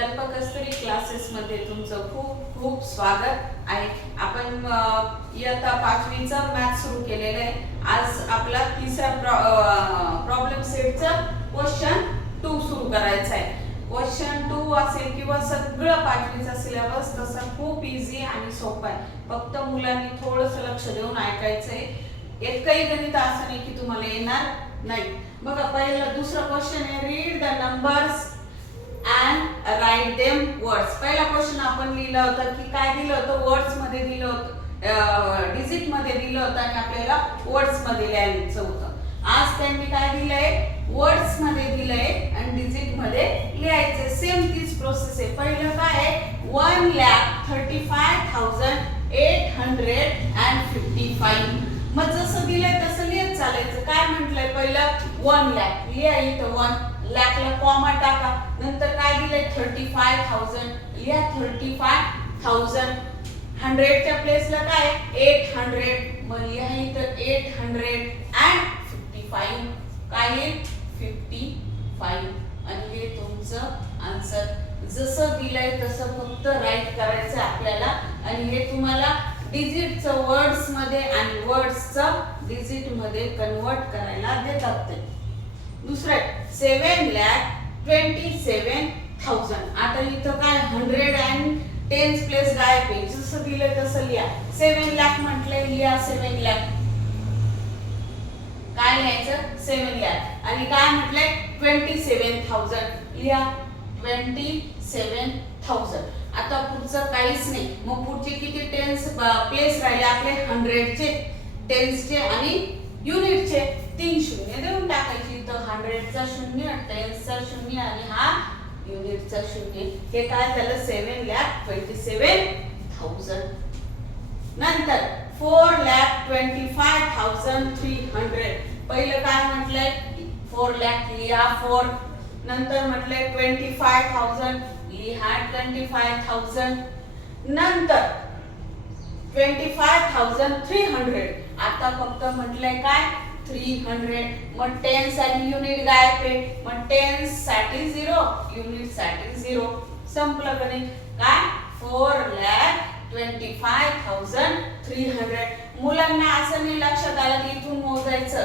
कल्पकस्तुरी क्लासेसमध्ये तुमचं खूप खूप स्वागत आहे. आपण इयत्ता 5वीचा मॅथ सुरू केलेला आहे. आज आपला तिसरा प्रॉब्लेम सेटचा क्वेश्चन 2 सुरू करायचा आहे. क्वेश्चन 2 असेल किंवा सगळं 5वीचा सिलेबस तसा खूप इझी आणि सोपा आहे. फक्त मुलांनी थोडंसं लक्ष देऊन ऐकायचं आहे. एकही गणित असं नाही की तुम्हाला येणार नाही. बघा, पहिला दुसरा क्वेश्चन आहे, read the numbers and write them words. पहिला क्वेश्चन आपण लिहिला होता की काय दिलं होतं, वर्ड्स मध्ये दिलं होतं, डिजिट मध्ये दिलं होतं आणि आपल्याला वर्ड्स मध्ये लिहायचं होतं. आज त्यांनी काय दिलंय, वर्ड्स मध्ये दिलंय आणि डिजिट मध्ये लिहायचं. सेम तीच प्रोसेस आहे. पहिलं काय आहे, 1,35,855. मग जसं दिलंय तसं लिहत चालायचं. काय म्हटलंय, पहिलं 1 लाख लिहा, इथं 1 लाखला कॉमा टाका. नंतर काय दिलंय, 35,000 लिहा, 35,000. 100च्या प्लेसला काय 800, मग लिहा इथं 855. काय येईल 55. आणि हे तुमचं आन्सर. जसं दिलंय तसं फक्त राईट करायचं आपल्याला. आणि हे तुम्हाला डिजिटचं वर्ड्स मध्ये आणि वर्ड्सचं डिजिट मध्ये कन्वर्ट करायला देतात ते. दुसरं 7,27,000. आता इथं काय 100 and 10 प्लेस गायब आहे. जसं दिलंय तसं लिहा. 7 लाख म्हटलंय, लिहा 7 लाख. काय लिहायचं, 7 लाख. आणि काय म्हटलंय 27,000 लिहा, 27,000. आता पुढचं काहीच नाही. मग पुढचे किती टेन्स प्लेस राहिले आपले, 100चे, टेन्सचे आणि युनिटचे. 3 शून्य देऊन टाकायची. इथं 100चा 0, टेन्सचा 0 आणि हा युनिटचा 0. हे काय झालं, 7,27,000. नंतर 4,25,300. पहिलं काय म्हटलंय, 4 लाख लिहा 4. नंतर म्हटलंय 25,000 लिहा 25,000. नंतर 25,300. आता फक्त म्हटलंय काय 300. मग टेन्स आणि युनिट गायब आहे. मग टेन्स साठी 0, युनिट साठी 0. संपलं गणित. काय 4,25,300. मुलांना असं नाही लक्षात आलं की इथून मोजायचं.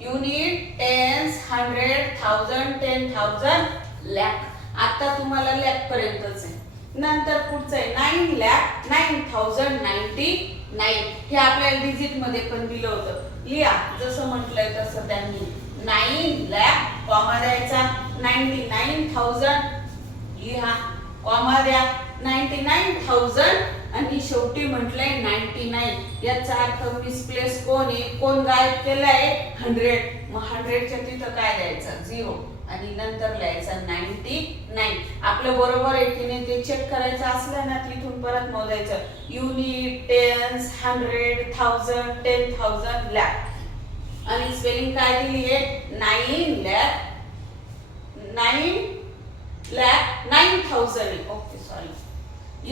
Unit, tens, 100,000, 10,000, lakh. आता तुम्हाला लाख पर्यंतच आहे. नंतर पुढचं आहे 9,09,099. हे आपल्याला डिजिट मध्ये पण दिलं होतं. लिहा जसं म्हटलंय तसं त्यांनी. 9 लाख कॉमा द्यायचा, 99,000 लिहा, कॉमा द्या, 99,000 आणि शेवटी म्हटलंय 99. याचा अर्थ मिसप्लेस कोण आहे, कोण गायब केलाय, 100. मग 100च्या तिथं काय द्यायचं, 0 आणि नंतर लिहायचा 99. आपलं बरोबर आहे की नाही ते चेक करायचं असलं ना, तिथून परत मोजायचं. Unit, tens, 100,000, 10,000, lakh. आणि स्पेलिंग काय दिली आहे, 9,09,000. ओके, सॉरी,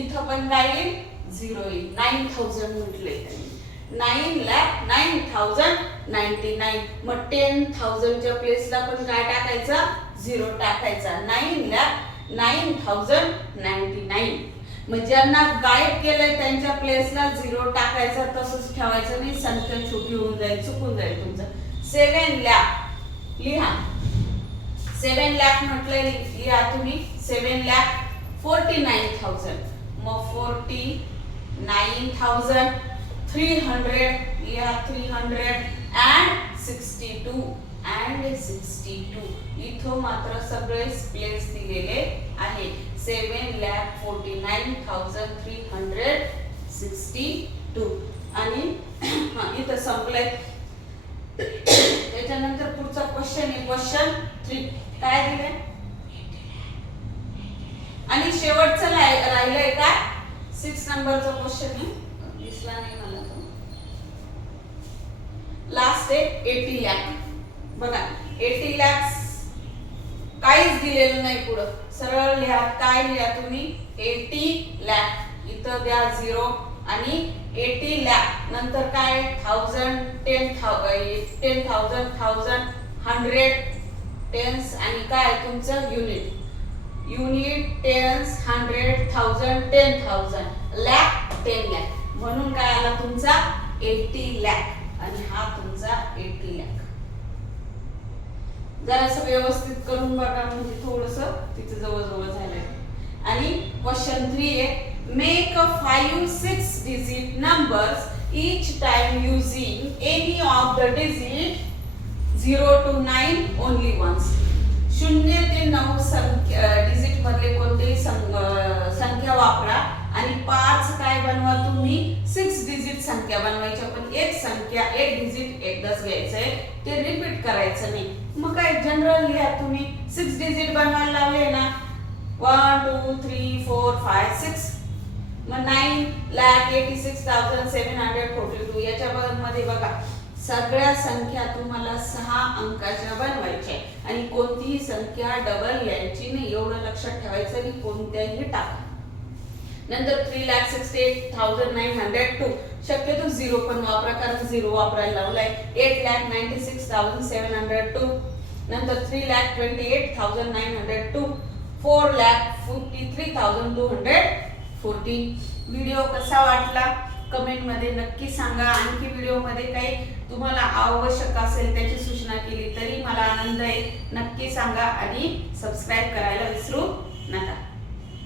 इथं पण काय येईल, 0 येईल. 9,000 म्हटलंय त्यांनी. 9,09,099. मग 10,000च्या प्लेसला पण काय टाकायचा, 0 टाकायचा. 9,09,099. मग ज्यांना गायब केलंय त्यांच्या प्लेसला 0 टाकायचा. तसंच ठेवायचं नाही, संख्या छोटी होऊन जाईल, चुकून जाईल तुमचं. 7 लाख लिहा. 7 लाख म्हटलंय, लिहा तुम्ही 7,49,000. मग 49,300 लिहा, 300 and 62. इथं मात्र सगळे प्लेस दिलेले आहे. 7,49,362. आणि इथं संपलंय. त्याच्यानंतर पुढचा क्वेश्चन आहे, क्वेश्चन 3. काय दिलंय आणि शेवटचं राहिलंय काय, 6 नंबरचा क्वेश्चन आहे. दिसला नाही मला तो. लास्ट आहे 80 लाख. बघा 80 लाख काहीच दिलेलं नाही पुढं. सरळ लिहा. काय लिहा तुम्ही, 80 लाख. इथं द्या 0 आणि 80 लाख. नंतर काय 1000, 10,000, 100 टेन्स आणि काय तुमचं unit. Unit, tens, 100, 1000, 10,000, lakh, 10 lakh. म्हणून काय आला तुमचा 80 लॅक आणि हा तुमचा 80 लॅक. जरासं व्यवस्थित करून बघा म्हणजे थोडस तिथे जवळ झालंय. आणि क्वेश्चन 3 आहे, make a 5-6 digit numbers each time using any of the digit 0 to 9 only once. 0 ते 9 डिजिट मधले कोणतेही संख्या वापरा आणि 5 काय बनवा तुम्ही 6 डिजिट संख्या बनवायची. पण एक डिजिट एकदाच घ्यायचंय, ते रिपीट करायचं नाही. मग काय जनरल लिहा तुम्ही. 6 डिजिट बनवायला लावले ना, 1 2 3 4 5 6. मग 9,86,742 याच्या मध्ये बघा सगळ्या संख्या तुम्हाला 6 अंकाच्या बनवायच्या आणि कोणतीही संख्या डबल यायची नाही, एवढं लक्षात ठेवायचं आणि कोणत्याही टाका. नंतर 3,68,902 शक्यतो 0 पण वापरा कारण 0 वापरायला लावलाय. 8,96,702. नंतर 3,28,902. 4,53,240. व्हिडिओ कसा वाटला कमेंट मध्ये नक्की सांगा. आणखी व्हिडिओ मध्ये काही तुम्हाला आवश्यक असेल त्याची सूचना केली तरी मला आनंद आहे. नक्की सांगा आणि सबस्क्राईब करायला विसरू नका.